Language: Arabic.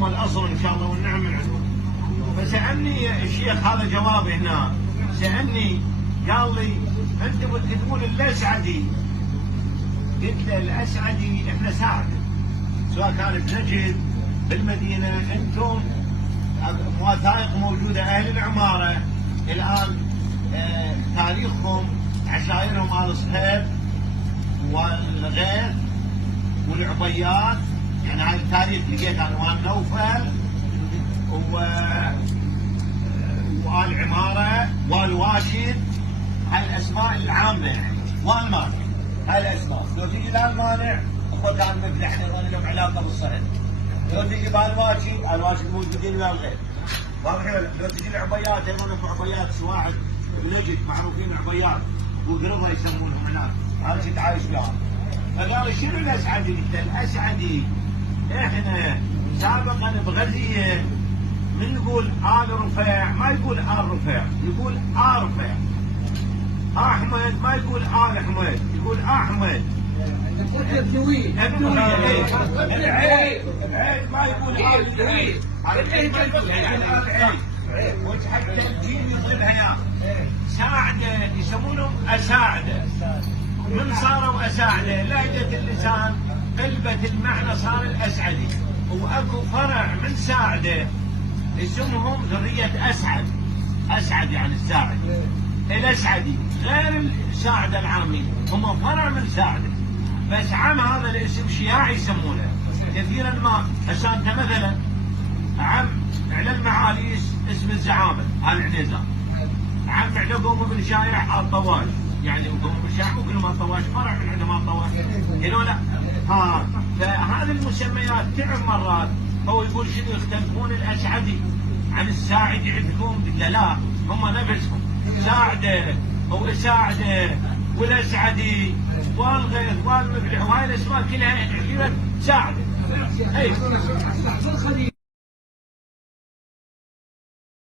هم الاصل ان شاء الله والنعم من عندهم. فسالني الشيخ هذا جوابي هنا، سالني قال لي انتم تكتبون الاسعدي. قلت له الاسعدي احنا ساعده، سواء كان بنجد بالمدينه انتم وثائق موجوده اهل العماره الان، تاريخهم عشائرهم ال صهيب والغيث والعبيات، يعني هاي التاريخ لقيت عنوان نوفل وآل عمارة والواشد، هاي الأسماء العامة يعني، والمانع هاي الأسماء. لو تجي للمانع هو كان مفتح لهم علاقة بالصهد. لو تجي بالواشد، الواشد موجودين ويا الغيث. لو تجي العبيات ايضا اكو عبيات سواعد بنجد معروفين عبيات وقرضه يسمونهم هناك، هذا شيء تعايش وياهم. فقال شنو الاسعدي؟ قلت الاسعدي احنا سابقا بغزيه من يقول آل رفيع ما يقول آل رفيع، يقول آل رفيع. أحمد ما يقول آل أحمد، يقول أحمد. ابنوية العيد ما يقول آل العيد، العيد ما يقول آل العيد. وحتى الجيل يضربها ساعدة يسمونهم أساعدة. من صاروا أساعدة لهجة اللسان قلبت المعنى صار الأسعدي. وأكو فرع من ساعدة اسمهم ذرية أسعد، أسعد يعني الساعد، الأسعدي غير الساعدة العامي، هم فرع من ساعدة، بس عم هذا الاسم شياعي يسمونه كثيرا ما. هسه أنت مثلا عم على المعاليس اسم الزعامة العنيزة، عم على قوم بن شايع الطواش، يعني قوم بن شايع مو كلهم الطواش، فرع من عندهم الطواش، هنا لا. فهذه المسميات تعب مرات. هو يقول شنو يختلفون الاسعدي عن الساعد عندكم؟ قلت له لا، هم نفسهم ساعده وساعده والاسعدي والغيث والمفلح وهاي الاسماء كلها ساعده. اي